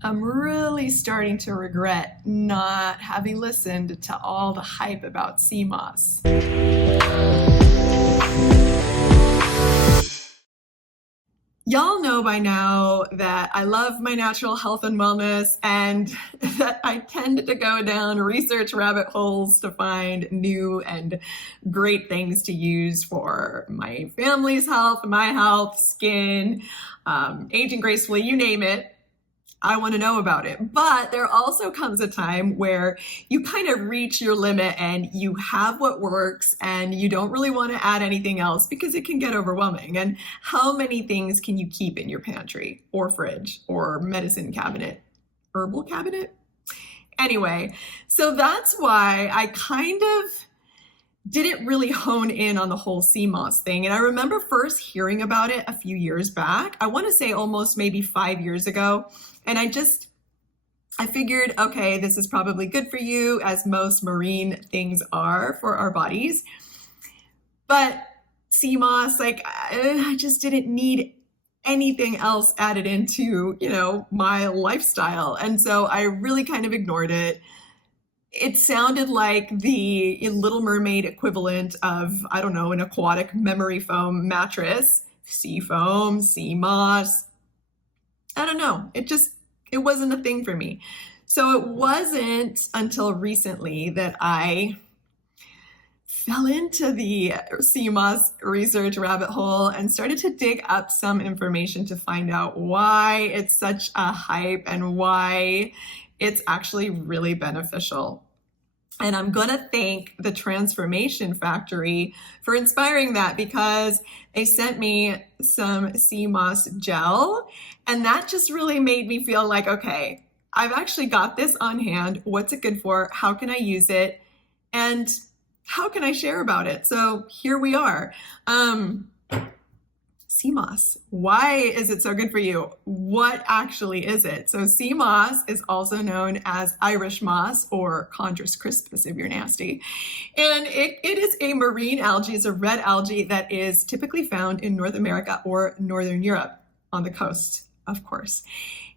I'm really starting to regret not having listened to all the hype about sea moss. Y'all know by now that I love my natural health and wellness, and that I tend to go down research rabbit holes to find new and great things to use for my family's health, my health, skin, aging gracefully, you name it. I want to know about it. But there also comes a time where you kind of reach your limit and you have what works and you don't really want to add anything else because it can get overwhelming. And how many things can you keep in your pantry or fridge or medicine cabinet, herbal cabinet? Anyway, so that's why I kind of didn't really hone in on the whole sea moss thing. And I remember first hearing about it a few years back. I want to say almost maybe 5 years ago. And I figured, okay, this is probably good for you, as most marine things are for our bodies. But sea moss, I just didn't need anything else added into, my lifestyle. And so I really kind of ignored it. It sounded like the Little Mermaid equivalent of, I don't know, an aquatic memory foam mattress, sea foam, sea moss. I don't know. It wasn't a thing for me. So it wasn't until recently that I fell into the sea moss research rabbit hole and started to dig up some information to find out why it's such a hype and why it's actually really beneficial. And I'm going to thank the Transformation Factory for inspiring that, because they sent me some sea moss gel, and that just really made me feel like, okay, I've actually got this on hand. What's it good for? How can I use it? And how can I share about it? So here we are. Sea moss. Why is it so good for you? What actually is it? So sea moss is also known as Irish moss or Chondrus crispus if you're nasty. And it is a marine algae. It's a red algae that is typically found in North America or Northern Europe on the coast, of course.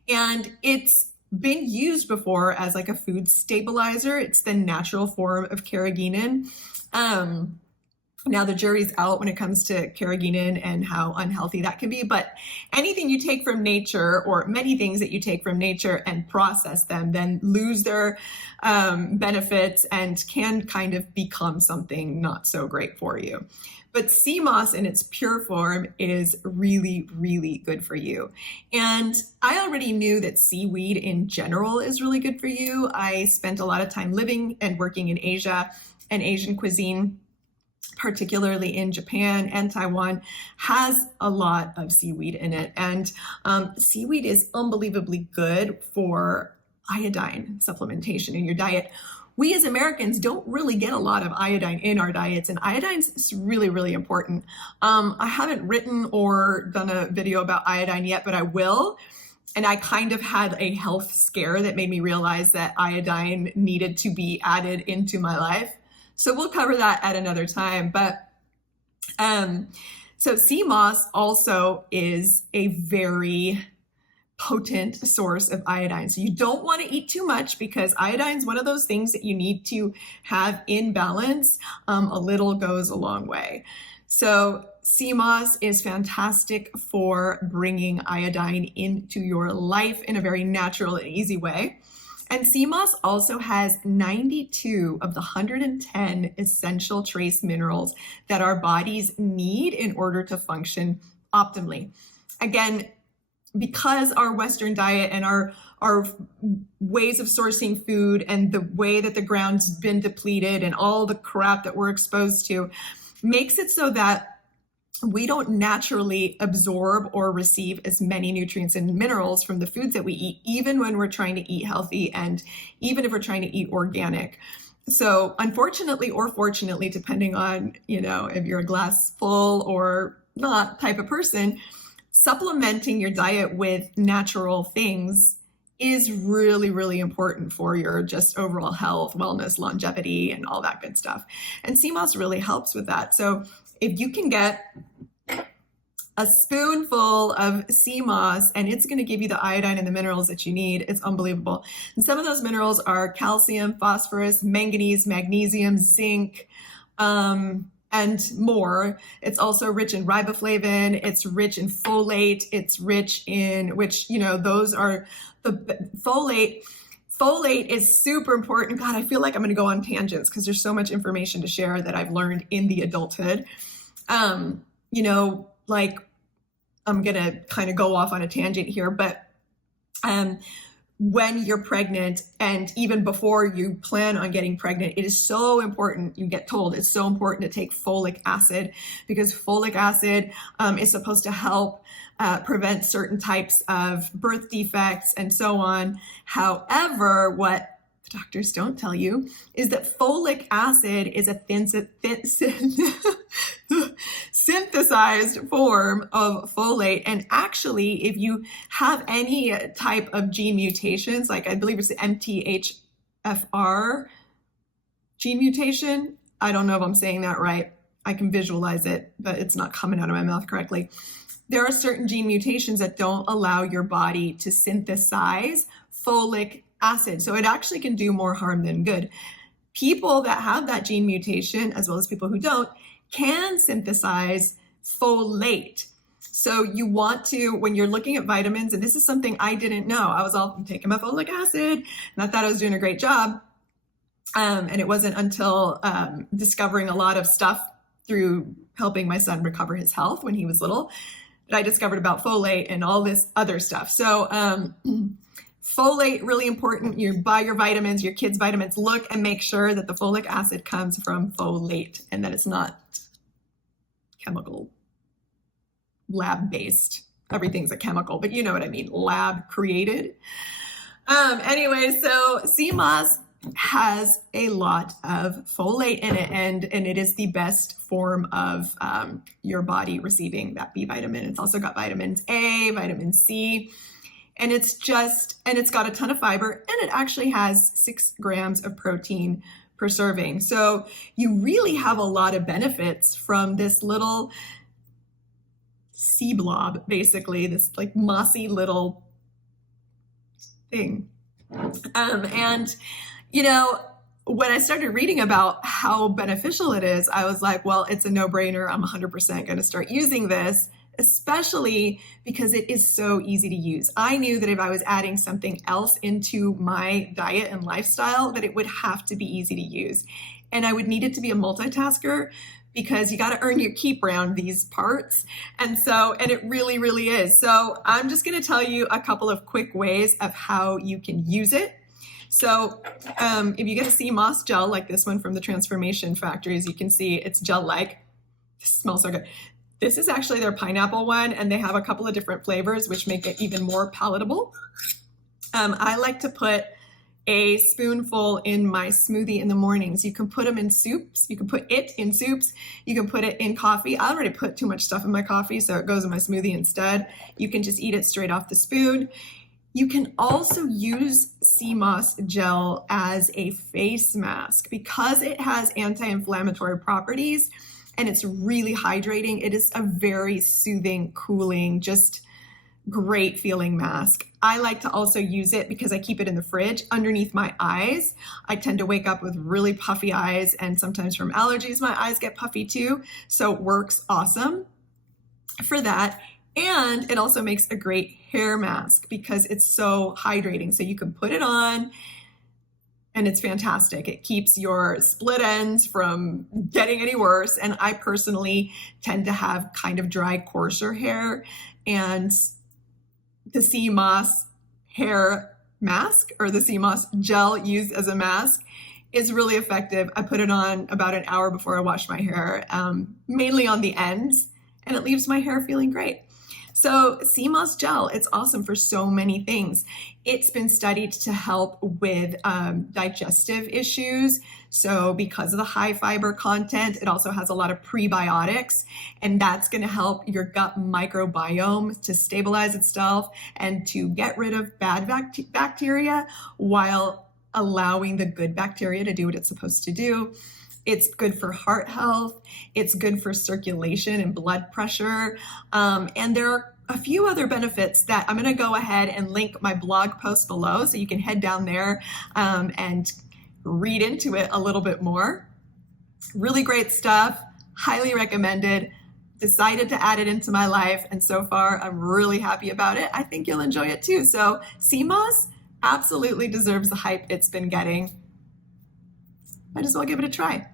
And it's been used before as like a food stabilizer. It's the natural form of carrageenan. Now the jury's out when it comes to carrageenan and how unhealthy that can be, but anything you take from nature, or many things that you take from nature and process them, then lose their benefits and can kind of become something not so great for you. But sea moss in its pure form is really, really good for you. And I already knew that seaweed in general is really good for you. I spent a lot of time living and working in Asia, and Asian cuisine, particularly in Japan and Taiwan, has a lot of seaweed in it. And seaweed is unbelievably good for iodine supplementation in your diet. We as Americans don't really get a lot of iodine in our diets, and iodine is really, really important. I haven't written or done a video about iodine yet, but I will. And I kind of had a health scare that made me realize that iodine needed to be added into my life. So we'll cover that at another time. But so sea moss also is a very potent source of iodine. So you don't want to eat too much, because iodine is one of those things that you need to have in balance. A little goes a long way. So sea moss is fantastic for bringing iodine into your life in a very natural and easy way. And sea moss also has 92 of the 110 essential trace minerals that our bodies need in order to function optimally. Again, because our Western diet and our ways of sourcing food and the way that the ground's been depleted and all the crap that we're exposed to makes it so that we don't naturally absorb or receive as many nutrients and minerals from the foods that we eat, even when we're trying to eat healthy and even if we're trying to eat organic. So unfortunately or fortunately, depending on, if you're a glass full or not type of person, supplementing your diet with natural things is really, really important for your just overall health, wellness, longevity, and all that good stuff. And sea moss really helps with that. So if you can get a spoonful of sea moss, and it's going to give you the iodine and the minerals that you need. It's unbelievable. And some of those minerals are calcium, phosphorus, manganese, magnesium, zinc, and more. It's also rich in riboflavin. It's rich in folate. It's rich in, which, those are the folate. Folate is super important. God, I feel like I'm going to go on tangents because there's so much information to share that I've learned in the adulthood. Like I'm going to kind of go off on a tangent here, but when you're pregnant and even before you plan on getting pregnant, it is so important. You get told it's so important to take folic acid because folic acid is supposed to help prevent certain types of birth defects and so on. However, what the doctors don't tell you is that folic acid is a synthesized form of folate. And actually, if you have any type of gene mutations, like I believe it's the MTHFR gene mutation, I don't know if I'm saying that right. I can visualize it, but it's not coming out of my mouth correctly. There are certain gene mutations that don't allow your body to synthesize folic acid. So it actually can do more harm than good. People that have that gene mutation, as well as people who don't, can synthesize folate. So you want to, when you're looking at vitamins, and this is something I didn't know, I was all taking my folic acid, and I thought I was doing a great job. And it wasn't until discovering a lot of stuff through helping my son recover his health when he was little that I discovered about folate and all this other stuff. So folate, really important. You buy your vitamins, your kids' vitamins, look and make sure that the folic acid comes from folate and that it's not chemical, lab-based. Everything's a chemical, but you know what I mean, lab created. Anyway, so sea moss has a lot of folate in it, and it is the best form of your body receiving that B vitamin. It's also got vitamins A, vitamin C, and it's got a ton of fiber, and it actually has 6 grams of protein per serving. So you really have a lot of benefits from this little sea blob, basically, this like mossy little thing. And when I started reading about how beneficial it is, I was like, well, it's a no-brainer. I'm 100% going to start using this, especially because it is so easy to use. I knew that if I was adding something else into my diet and lifestyle, that it would have to be easy to use. And I would need it to be a multitasker because you got to earn your keep around these parts. And it really, really is. So I'm just going to tell you a couple of quick ways of how you can use it. So if you get a sea moss gel like this one from the Transformation Factory, as you can see, it's gel-like. It smells so good. This is actually their pineapple one, and they have a couple of different flavors, which make it even more palatable. I like to put a spoonful in my smoothie in the mornings. You can put them in soups. You can put it in soups. You can put it in coffee. I already put too much stuff in my coffee, so it goes in my smoothie instead. You can just eat it straight off the spoon. You can also use sea moss gel as a face mask because it has anti-inflammatory properties and it's really hydrating. It is a very soothing, cooling, just great feeling mask. I like to also use it because I keep it in the fridge underneath my eyes. I tend to wake up with really puffy eyes, and sometimes from allergies, my eyes get puffy too. So it works awesome for that. And it also makes a great hair mask because it's so hydrating. So you can put it on and it's fantastic. It keeps your split ends from getting any worse. And I personally tend to have kind of dry, coarser hair, and the sea moss hair mask or the sea moss gel used as a mask is really effective. I put it on about an hour before I wash my hair, mainly on the ends, and it leaves my hair feeling great. So sea moss gel, it's awesome for so many things. It's been studied to help with digestive issues. So because of the high fiber content, it also has a lot of prebiotics, and that's going to help your gut microbiome to stabilize itself and to get rid of bad bacteria while allowing the good bacteria to do what it's supposed to do. It's good for heart health. It's good for circulation and blood pressure. And there are a few other benefits that I'm going to go ahead and link my blog post below, so you can head down there and read into it a little bit more. Really great stuff. Highly recommended. Decided to add it into my life, and so far I'm really happy about it. I think you'll enjoy it too. So sea moss absolutely deserves the hype it's been getting. Might as well give it a try.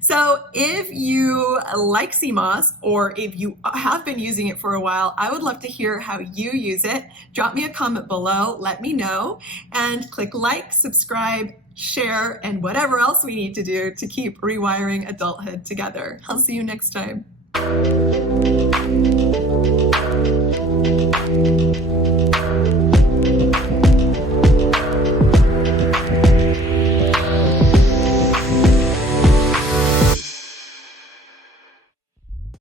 So if you like sea moss, or if you have been using it for a while, I would love to hear how you use it. Drop me a comment below, let me know, and click like, subscribe, share, and whatever else we need to do to keep rewiring adulthood together. I'll see you next time.